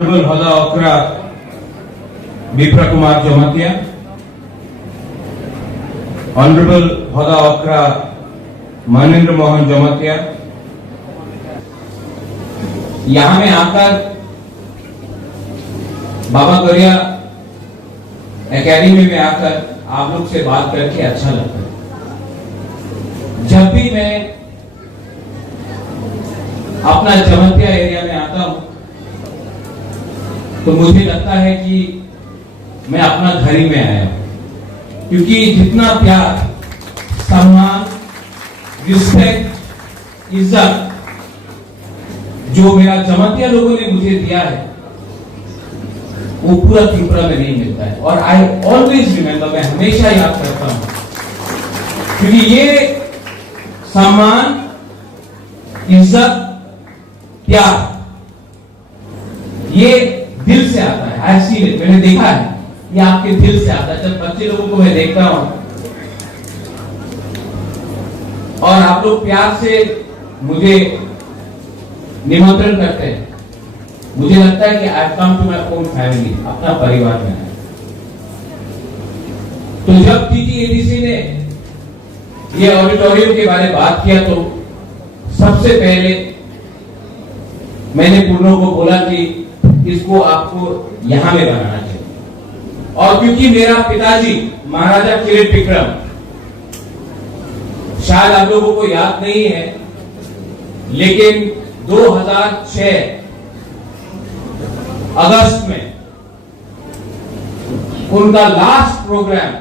Honorable Hoda Okra Bipra Kumar Jomatia, Honorable Hoda Okra Manindra Mohan Jomatia, यहाँ में आकर बाबा गरिया एकेडमी में आकर आप लोग से बात करके अच्छा लगता है। जब भी मैं अपना जमतिया एरिया में आता हूं तो मुझे लगता है कि मैं अपना घर ही में आया हूं, क्योंकि जितना प्यार, सम्मान, रिस्पेक्ट, इज्जत जो मेरा जमतिया लोगों ने मुझे दिया है वो पूरा त्रिपुरा में नहीं मिलता है। और आई ऑलवेज रिमेंबर, मैं हमेशा याद करता हूं, क्योंकि ये सम्मान, इज्जत, प्यार ये दिल से आता है। ऐसी मैंने देखा है, ये आपके दिल से आता है। जब बच्चे लोगों को मैं देखता हूं और आप लोग प्यार से मुझे निमंत्रण करते हैं, मुझे लगता है कि I come to my own family, अपना परिवार में है। तो जब टीटीएडीसी ने ये ऑडिटोरियम के बारे में बात किया तो सबसे पहले मैंने पूर्णों को बोला कि इसको आपको यहां में बनाना चाहिए। और क्योंकि मेरा पिताजी महाराजा किरीट विक्रम, शायद आप लोगों को याद नहीं है, लेकिन 2006 अगस्त में उनका लास्ट प्रोग्राम,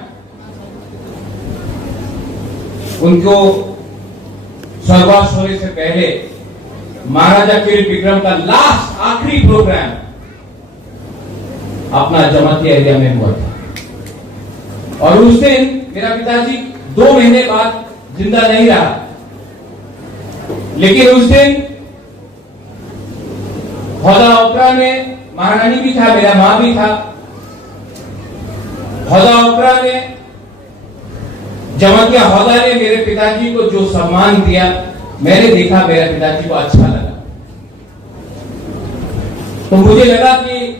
उनको स्वर्गवास होने से पहले महाराजा किरीट विक्रम का लास्ट आखिरी प्रोग्राम अपना जमतिया एरिया में हुआ था। और उस दिन मेरा पिताजी 2 महीने बाद जिंदा नहीं रहा, लेकिन उस दिन होदा ओकरा ने, महारानी भी था, मेरा मां भी था, होदा ओकरा ने, जमतिया होदा ने मेरे पिताजी को जो सम्मान दिया, मैंने देखा मेरे पिताजी को अच्छा लगा। तो मुझे लगा कि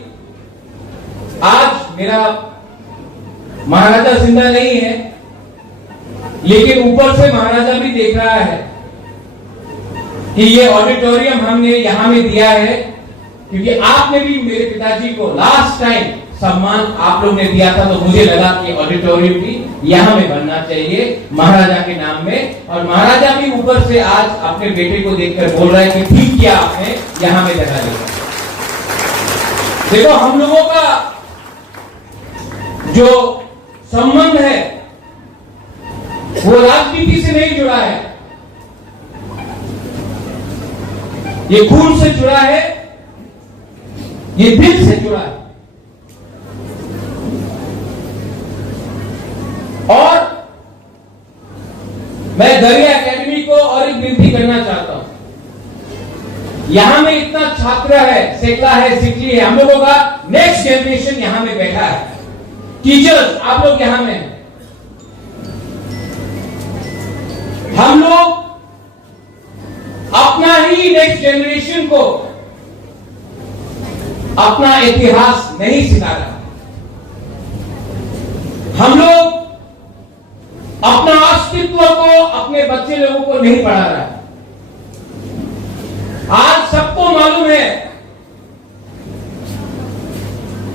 आज मेरा महाराजा जिंदा नहीं है, लेकिन ऊपर से महाराजा भी देख रहा है कि ये ऑडिटोरियम हमने यहां में दिया है, क्योंकि आपने भी मेरे पिताजी को लास्ट टाइम सम्मान आप लोग ने दिया था। तो मुझे लगा कि ऑडिटोरियम भी यहां में बनना चाहिए महाराजा के नाम में। और महाराजा भी ऊपर से आज अपने बेटे को देखकर बोल रहा है कि ठीक किया आपने यहां में जगह दिया। देखो, हम लोगों का जो संबंध है वो राजनीति से नहीं जुड़ा है, ये खून से जुड़ा है, ये दिल से जुड़ा है। और मैं गरिया एकेडमी को और एक विनती करना चाहता हूं। यहां में इतना छात्र है, सेकला है, सिकली है, हम लोगों का नेक्स्ट जनरेशन यहां में बैठा है, टीचर्स आप लोग यहां में हैं। हम लोग अपना ही नेक्स्ट जनरेशन को अपना इतिहास नहीं सिखा रहा, हम लोग अपना अस्तित्व को अपने बच्चे लोगों को नहीं पढ़ा रहा है। आज सबको मालूम है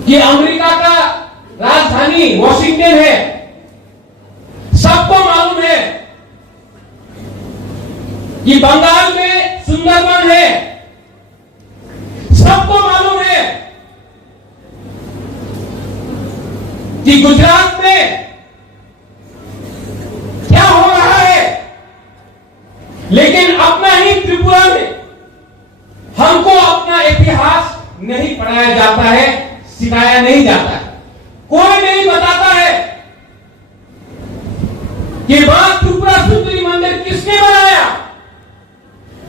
कि अमेरिका का राजधानी वॉशिंगटन है, सबको मालूम है कि बंगाल में सुंदरबन है, सबको मालूम है कि गुजरात में क्या हो रहा है, लेकिन अपना ही त्रिपुरा में हमको अपना इतिहास नहीं पढ़ाया जाता है, सिखाया नहीं जाता है। कोई नहीं बताता है कि मां त्रिपुरा सुंदरी मंदिर किसने बनाया,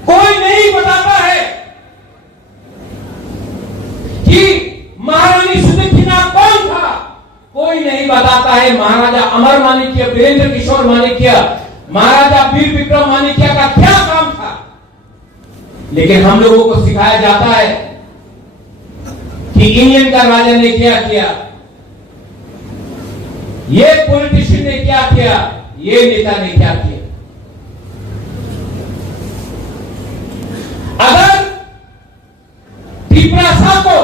कोई नहीं बताता है कि महारानी सुदक्षिणा कौन था, कोई नहीं बताता है महाराजा अमर माणिक्य, वीरेंद्र किशोर माणिक्य, महाराजा वीर विक्रम माणिक्य का क्या काम था। लेकिन हम लोगों को सिखाया जाता है कि इंडियन का राजा ने क्या किया, ये पॉलिटिशियन ने क्या किया, ये नेता ने क्या किया। अगर त्रिपुरा को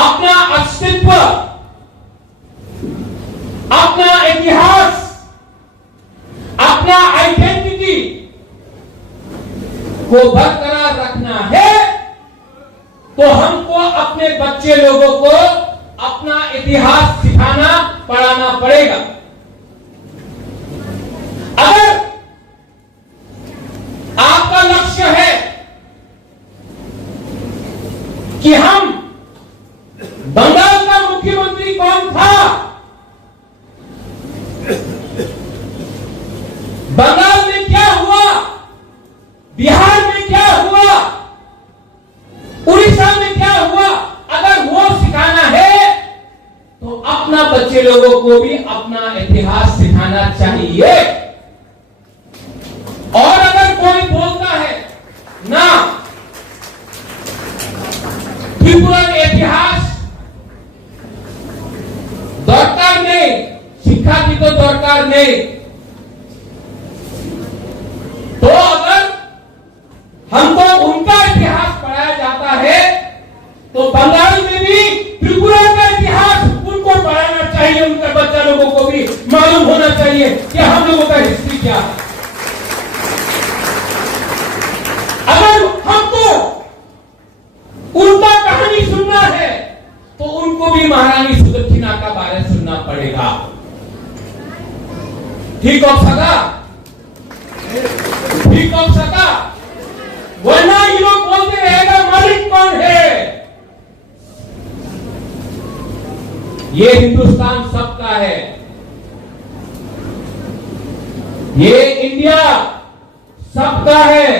अपना अस्तित्व, अपना इतिहास, अपना आइडेंटिटी को बरकरार रखना है तो हमको अपने बच्चे लोगों को अपना इतिहास सिखाना पढ़ाना पड़ेगा। अगर आपका लक्ष्य है कि हम बंगाल का मुख्यमंत्री कौन था, बंगाल में क्या हुआ, बिहार में क्या हुआ, उड़ीसा में क्या हुआ, अगर वो सिखाना है तो अपना बच्चे लोगों को भी अपना इतिहास सिखाना चाहिए। और अगर कोई बोलता है ना त्रिपुरा इतिहास दरकार नहीं, शिक्षा की तो दरकार नहीं, तो अगर हमको उनका इतिहास पढ़ाया जाता है तो बंगाल में भी त्रिपुरा का इतिहास उनको पढ़ाना चाहिए, उनके बच्चा लोगों को भी मालूम होना चाहिए कि हम लोगों का हिस्ट्री क्या है। अगर हमको उनका कहानी सुनना है तो उनको भी महारानी सुदक्षिणा का बारे में सुनना पड़ेगा। ठीक हो सका, ठीक हो सका, वरना ये लोग बोलते रहेगा मालिक कौन है। ये हिंदुस्तान सबका है, ये इंडिया सबका है।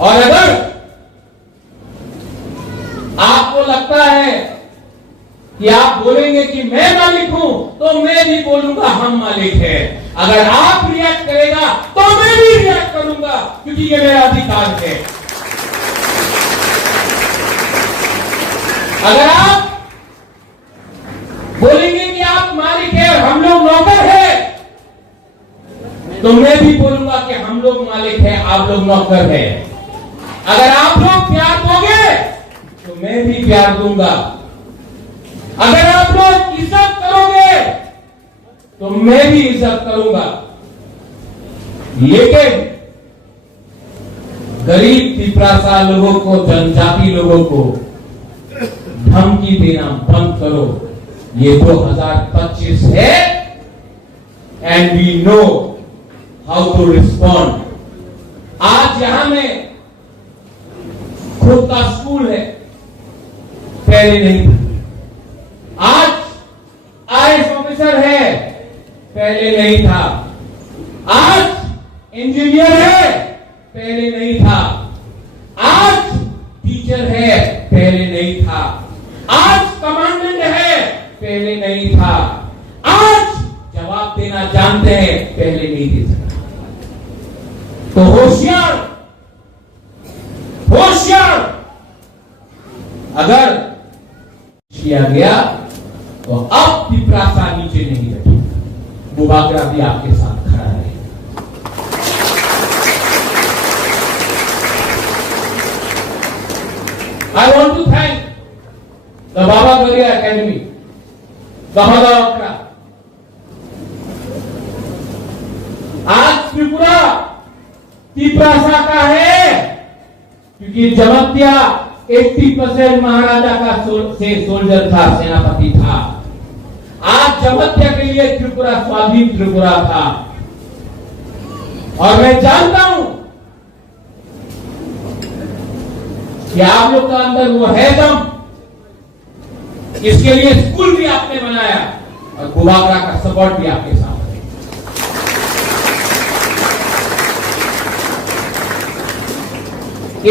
और अगर आपको लगता है कि आप बोलेंगे कि मैं मालिक हूं तो मैं भी बोलूंगा हम मालिक है। अगर आप रिएक्ट करेगा तो मैं भी रिएक्ट करूंगा, क्योंकि ये मेरा अधिकार है। अगर आप बोलेंगे कि आप मालिक है और हम लोग नौकर है, तो मैं भी बोलूंगा कि हम लोग मालिक है, आप लोग नौकर है। अगर आप लोग प्यार दोगे तो मैं भी प्यार दूंगा। अगर आप लोग इज्जत करोगे तो मैं भी इज्जत करूंगा। लेकिन गरीब त्रिपुरा लोगों को, जनजाति लोगों को धमकी देना बंद करो। ये 2025 है and we know how to respond. आज यहां में खुद का स्कूल है, पहले नहीं था। आज आईएएस ऑफिसर है, पहले नहीं था। आज इंजीनियर है, पहले नहीं था। आज टीचर है, पहले नहीं था। आज कमांडेंट है, पहले नहीं था। आज जवाब देना जानते हैं, पहले नहीं दे सकता। तो होशियार, होशियार अगर किया गया तो अब त्रिपुरा नीचे नहीं बैठेगा। मुबागरा भी आपके साथ खड़ा है। I want to thank the Baba Garia Academy, Bahadawakra. आज त्रिपुरा त्रिपुरा का है क्योंकि जमत्या 80% महाराजा का सोल्जर था, सेनापति था। आज जमत्या के लिए त्रिपुरा स्वाधीन त्रिपुरा था। और मैं जानता हूं कि आप लोग का अंदर वो है दम। इसके लिए स्कूल भी आपने बनाया और मुबागरा का सपोर्ट भी आपके साथ है।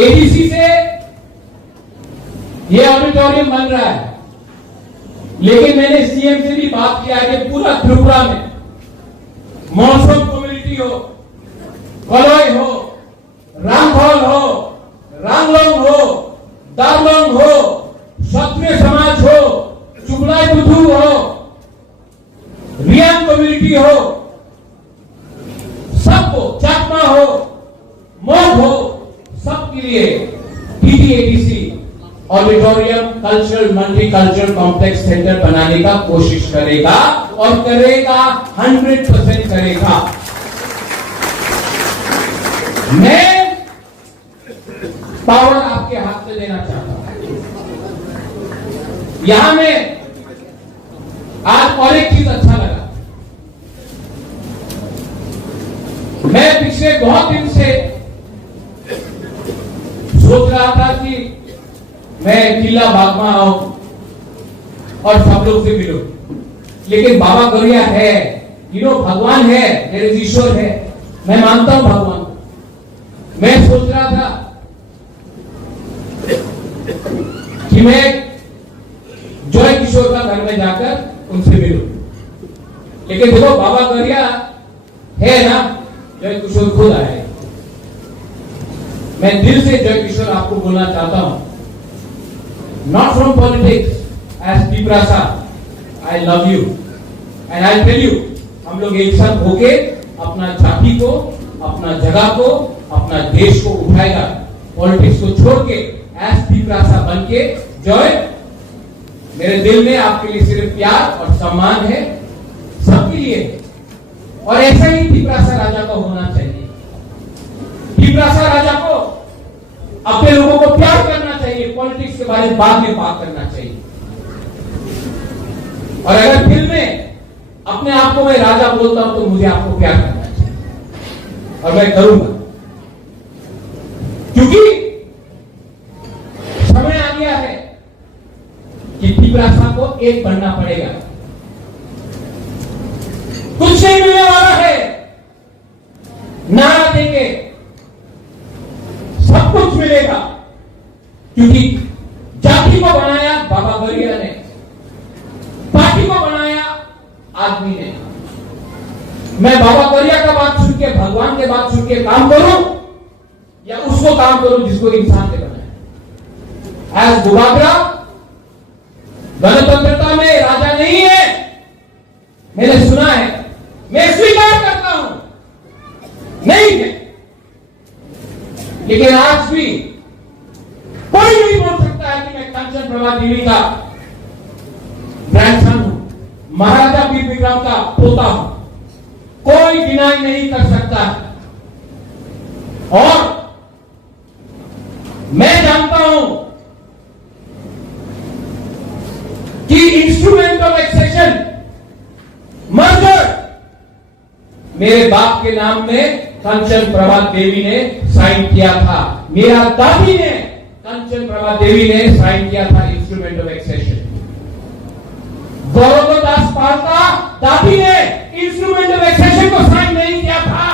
एडीसी से ये ऑडिटोरियम बन रहा है, लेकिन मैंने सीएम से भी बात किया है कि पूरा त्रिपुरा में मौसम कम्युनिटी हो, कलोई हो, रामफल हो, रामलोंग हो, दार्लोंग हो, क्षत्रिय समाज हो, चुगलाई बुद्धू हो, रियान कम्युनिटी हो, सबको, चाकमा हो, मोग हो, सबके लिए TTADC auditorium cultural multicultural complex centre बनाने का कोशिश करेगा और करेगा, 100% करेगा। मैं पावर आपके हाथ से देना चाहता हूं। यहां में आज और एक चीज अच्छा लगा, मैं पिछले बहुत दिन से सोच रहा था कि मैं किला बागमा आऊं और सब लोग से मिलूं, लेकिन बाबा गौरिया है, भगवान है, मेरे ईश्वर है, मैं मानता हूं भगवान। मैं सोच रहा था कि मैं जॉय किशोर का घर में जाकर उनसे मिलूं, लेकिन देखो बाबा गौरिया है ना, जॉय किशोर खुद आए। मैं दिल से जॉय किशोर आपको बोलना चाहता हूं, नॉट फ्रॉम पॉलिटिक्स, एज पीपरासा, I love you and I tell you, हम लोग एक साथ होके अपना जाति को, अपना जगह को, अपना देश को उठाएगा, पॉलिटिक्स को छोड़ के एज पीपरासा बन के। जॉय, मेरे दिल में आपके लिए सिर्फ प्यार और सम्मान है, सबके लिए, और ऐसा ही पीपरासा राजा का होना चाहिए। पीपरासा राजा को अपने लोगों को प्यार करना चाहिए, पॉलिटिक्स के बारे में बाद में बात करना चाहिए। और अगर फिर में अपने आप को मैं राजा बोलता हूं तो मुझे आपको प्यार करना चाहिए, और मैं करूंगा, क्योंकि समय आ गया है कि पीपरासा को एक बनना पड़ेगा। कुछ नहीं मिलने वाला है, नारा देंगे सब कुछ मिलेगा, क्योंकि जाति को बनाया बाबा गौरिया ने, पार्टी को बनाया आदमी ने। मैं बाबा गौरिया का बात सुन के, भगवान के बात सुन के काम करूं, या उसको काम करूं जिसको इंसान ने बनाया। एज गुबागरा गणतंत्रता में राजा नहीं है, मैंने सुना है, मैं स्वीकार करता हूं, नहीं है, लेकिन आज भी कोई नहीं बोल सकता है कि मैं कंचन प्रभा देवी का ग्रैंडसन हूं, महाराजा वीर विक्रम का पोता हूं, कोई डिनाई नहीं कर सकता। और मैं जानता हूं कि इंस्ट्रूमेंट ऑफ एक्सेशन मर्जर मेरे बाप के नाम में कंचन प्रभा देवी ने साइन किया था, मेरा दादी ने, कंचन प्रभा देवी ने साइन किया था इंस्ट्रूमेंट ऑफ एक्सेशन। गौरवदास पाल का दादी ने इंस्ट्रूमेंट ऑफ एक्सेशन को साइन नहीं किया था,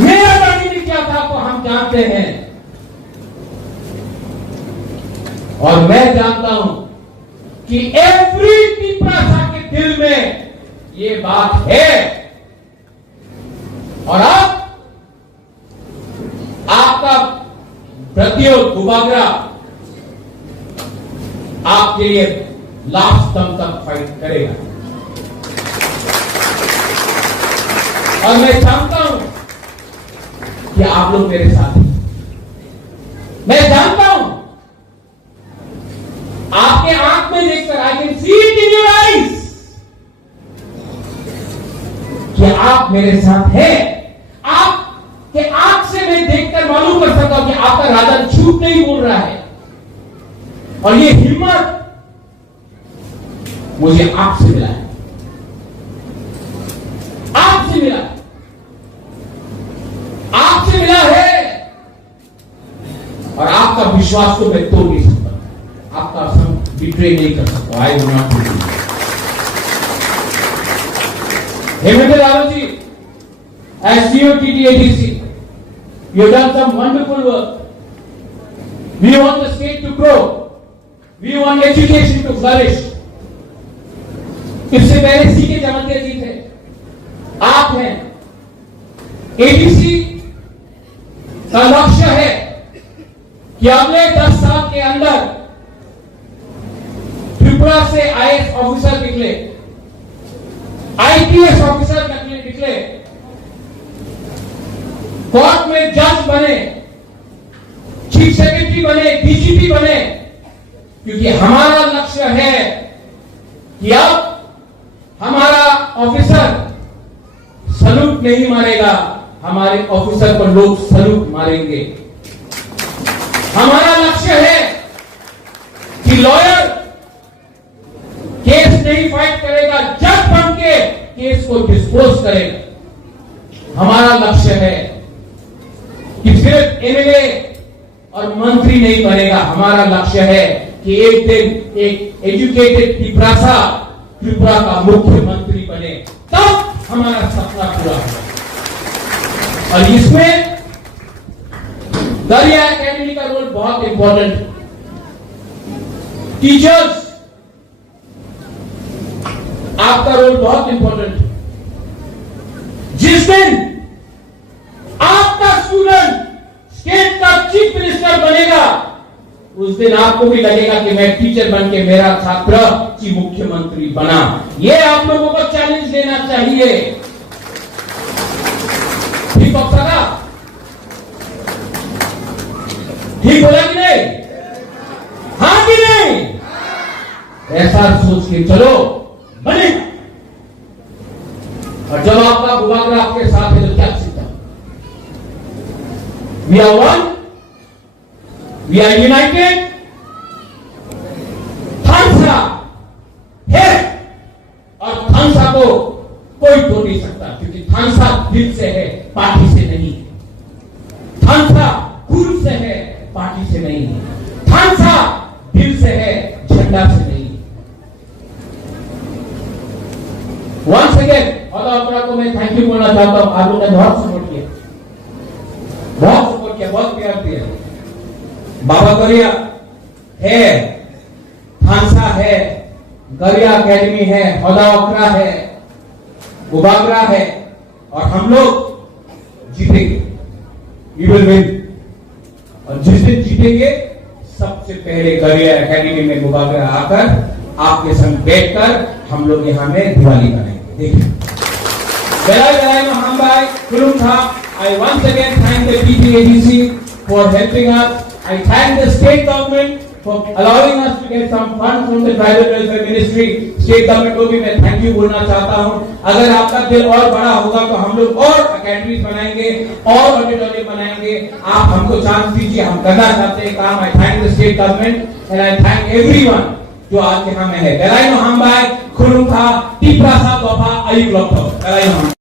मेरा दादी ने किया था, तो हम जानते हैं। और मैं जानता हूं कि एवरी पीपरासा के दिल में ये बात है, और अब आपका प्रतियोग गुबागरा आपके लिए लास्ट दम तक फाइट करेगा। और मैं जानता हूं कि आप लोग मेरे साथ हैं, मैं जानता हूं, आपके आंख में देखकर, I can see it in your eyes, कि आप मेरे साथ हैं। आपके आंख से मैं देखकर मालूम कर सकता हूं कि आपका राजा झूठ नहीं बोल रहा है, और ये हिम्मत मुझे आपसे मिला है, आपसे मिला, आपसे मिला है, और आपका विश्वास को मैं तोड़ नहीं सकता, आपका बिट्रे नहीं कर सकता। I will not do. Hemant Rawat ji, as CEO TTADC, you have done some wonderful work. We want the state to grow. We want education to flourish. इससे पहले सीके जमतिया जी थे, आप हैं। एडीसी का लक्ष्य है कि अगले 10 साल के अंदर त्रिपुरा से आईएएस ऑफिसर निकले, आईपीएस ऑफिसर निकले, कोर्ट में जज बने, चीफ सेक्रेटरी बने, डीजीपी बने, क्योंकि हमारा लक्ष्य है कि अब हमारा ऑफिसर सलूट नहीं मारेगा, हमारे ऑफिसर पर लोग सलूट मारेंगे। हमारा लक्ष्य है कि लॉयर केस नहीं फाइट करेगा, जज बन के केस को डिस्पोज करेगा। हमारा लक्ष्य है कि सिर्फ एमएलए और मंत्री नहीं बनेगा, हमारा लक्ष्य है कि एक दिन एक एजुकेटेड त्रिपुरा का मुख्यमंत्री बने, तब हमारा सपना पूरा होगा। और इसमें दरिया एकेडमी का रोल बहुत इंपॉर्टेंट है। टीचर्स, आपका रोल बहुत इंपॉर्टेंट है। जिस दिन आपका स्टूडेंट स्टेट का चीफ मिनिस्टर बनेगा, उस दिन आपको भी लगेगा कि मैं टीचर बन के मेरा छात्र चीफ मुख्यमंत्री बना। ये आप लोगों को चैलेंज लेना चाहिए। ठीक होगा? ठीक बोला कि नहीं? हाँ कि नहीं? ऐसा सोच के चलो, बने। और जब आपका बुबागरा आपके साथ है तो क्या सीखता? We are one, we are united. थानसा है और थानसा को कोई तोड़ नहीं सकता, क्योंकि थानसा दिल से है, पार्टी से नहीं है। थानसा गुरु से है, पार्टी से नहीं है। थानसा दिल से है, झंडा से नहीं है। वंस अगेन और को मैं थैंक यू बोलना चाहता हूं। आप लोगों ने बहुत सपोर्ट किया, बहुत सपोर्ट किया, बहुत प्यार दिया। बाबा गरिया है, थानसा है, गरिया एकेडमी है, हौदा है, बुबागरा है, और हम लोग जीतेंगे। We will win. और जिस दिन जीतेंगे, सबसे पहले गरिया एकेडमी में बुबागरा आकर आपके संग बैठकर हम लोग यहां में दिवाली मनाएंगे। देखिए, बेलाई महाबाई कुलुम था। I once again thank the PTADC for helping us. I thank the state government for allowing us to get some funds from the tribal welfare ministry. State government को भी मैं thank you बोलना चाहता हूँ। अगर आपका दिल और बड़ा होगा तो हम लोग और अकेडमीज बनाएंगे, और ऑडिटोरियम बनाएंगे। आप हमको चांस दीजिए, हम करना चाहते हैं काम। I thank the state government and I thank everyone जो आज यहाँ में है। बेलाई महाबाई खुलुम था, टिप्रा सा गोपा अयुब लोग।